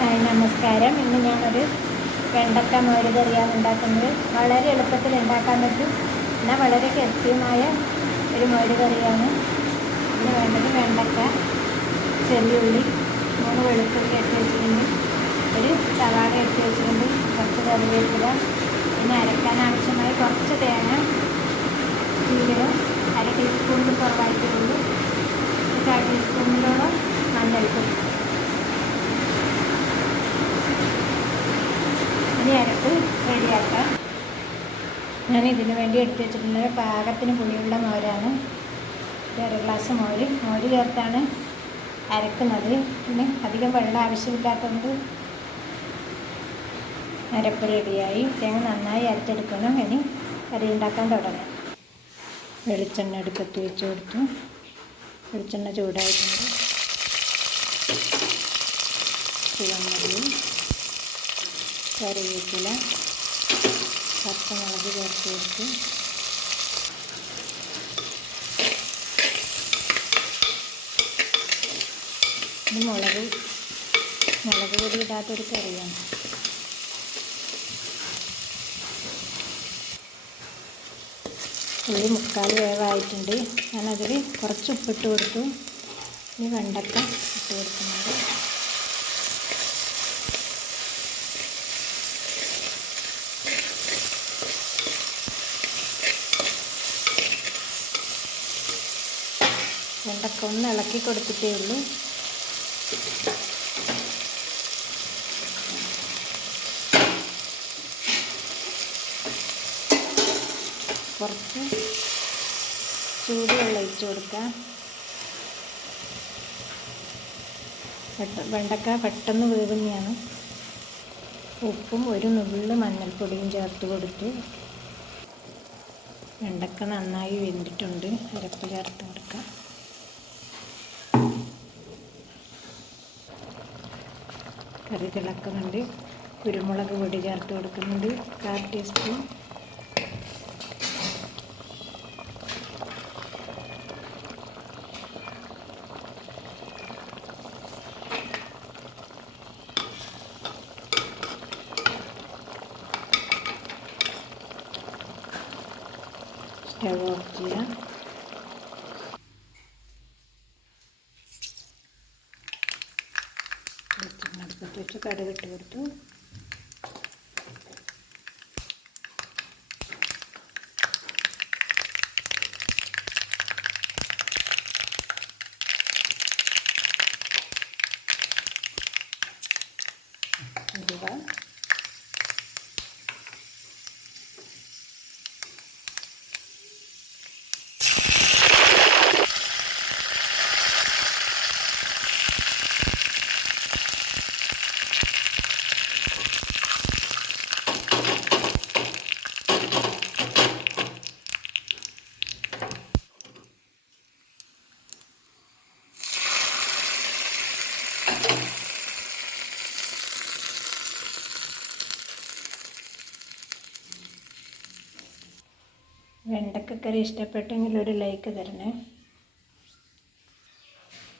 നമസ്കാരം. ഇന്ന് ഞാനൊരു വെണ്ടക്ക മോരുകറിയാണ് ഉണ്ടാക്കുന്നത്. വളരെ എളുപ്പത്തിൽ ഉണ്ടാക്കാൻ പറ്റും. എന്നാൽ വളരെ കൃത്യമായ ഒരു മോരുകറിയാണ്. ഇതിന് വേണ്ടത് വെണ്ടക്ക ചെറിയ ഉള്ളി മൂന്ന് വെളുത്തുള്ളി ഇട്ട് വെച്ചിട്ടുണ്ട്. ഒരു സവാള ഇട്ട് വെച്ചിട്ടുണ്ട്. കുറച്ച് കറിവേപ്പില പിന്നെ അരക്കാൻ ആവശ്യമായ കുറച്ച് തേങ്ങ ജീരകം അര ടീസ്പൂണിൽ കുറവായിട്ടേ ഉള്ളൂ ഒരു കാൽ ടീസ്പൂണിലോളം മഞ്ഞൾപ്പൊടി ഇനി അരപ്പ് റെഡിയാക്കാം ഞാൻ ഇതിനു വേണ്ടി എടുത്തു വെച്ചിട്ടുള്ളത് പാകത്തിന് പുളിയുള്ള മോരാണ്. അര ഗ്ലാസ് മോര്. മോര് ചേർത്താണ് അരക്കുന്നത്. പിന്നെ അധികം വെള്ളം ആവശ്യമില്ലാത്തതുകൊണ്ട് അരപ്പ് റെഡിയായി. തേങ്ങ നന്നായി അരച്ചെടുക്കണം. ഇനി കറി ഉണ്ടാക്കാൻ തുടങ്ങാം. വെളിച്ചെണ്ണ എടുക്കത്ത് വെച്ച് കൊടുത്തു. വെളിച്ചെണ്ണ ചൂടായിട്ടുണ്ട്. ചുവന്നുള്ളി കറിവേപ്പില. പച്ചമുളക് ചേർത്ത് കൊടുത്ത് ഇത് മുളക് മുളക് പൊടി ഇടാത്തൊരു കറിയാണ്. ഉള്ളി മുക്കാൽ വേവായിട്ടുണ്ട്. ഞാനതിൽ കുറച്ച് ഉപ്പിട്ട് കൊടുത്തു. ഇനി വെണ്ടക്ക ഇട്ട് കൊടുക്കുന്നുണ്ട്. വെണ്ടക്ക ഒന്ന് ഇളക്കി കൊടുത്തിട്ടേ ഉള്ളൂ. കുറച്ച് ചൂടുവെള്ളം ഒഴിച്ചു കൊടുക്കാം വെണ്ടക്ക പെട്ടെന്ന് വേവുന്നതാണ്. ഉപ്പും ഒരു നുള്ളു മഞ്ഞൾപ്പൊടിയും ചേർത്ത് കൊടുത്തു. വെണ്ടക്ക നന്നായി വെന്തിട്ടുണ്ട്. അരപ്പ് ചേർത്ത് കൊടുക്കാം കറി തിളക്കുന്നുണ്ട് കുരുമുളക് പൊടി ചേർത്ത് കൊടുക്കുന്നുണ്ട്. കാൽ ടീസ്പൂൺ. സ്റ്റവ് ഓഫ് ചെയ്യാം. അടുപ്പത്ത് വെച്ച് കടുക് ഇട്ട് കൊടുത്തു. ഉലുവ വെണ്ടക്കക്കറി ഇഷ്ടപ്പെട്ടെങ്കിൽ ഒരു ലൈക്ക് തരണേ.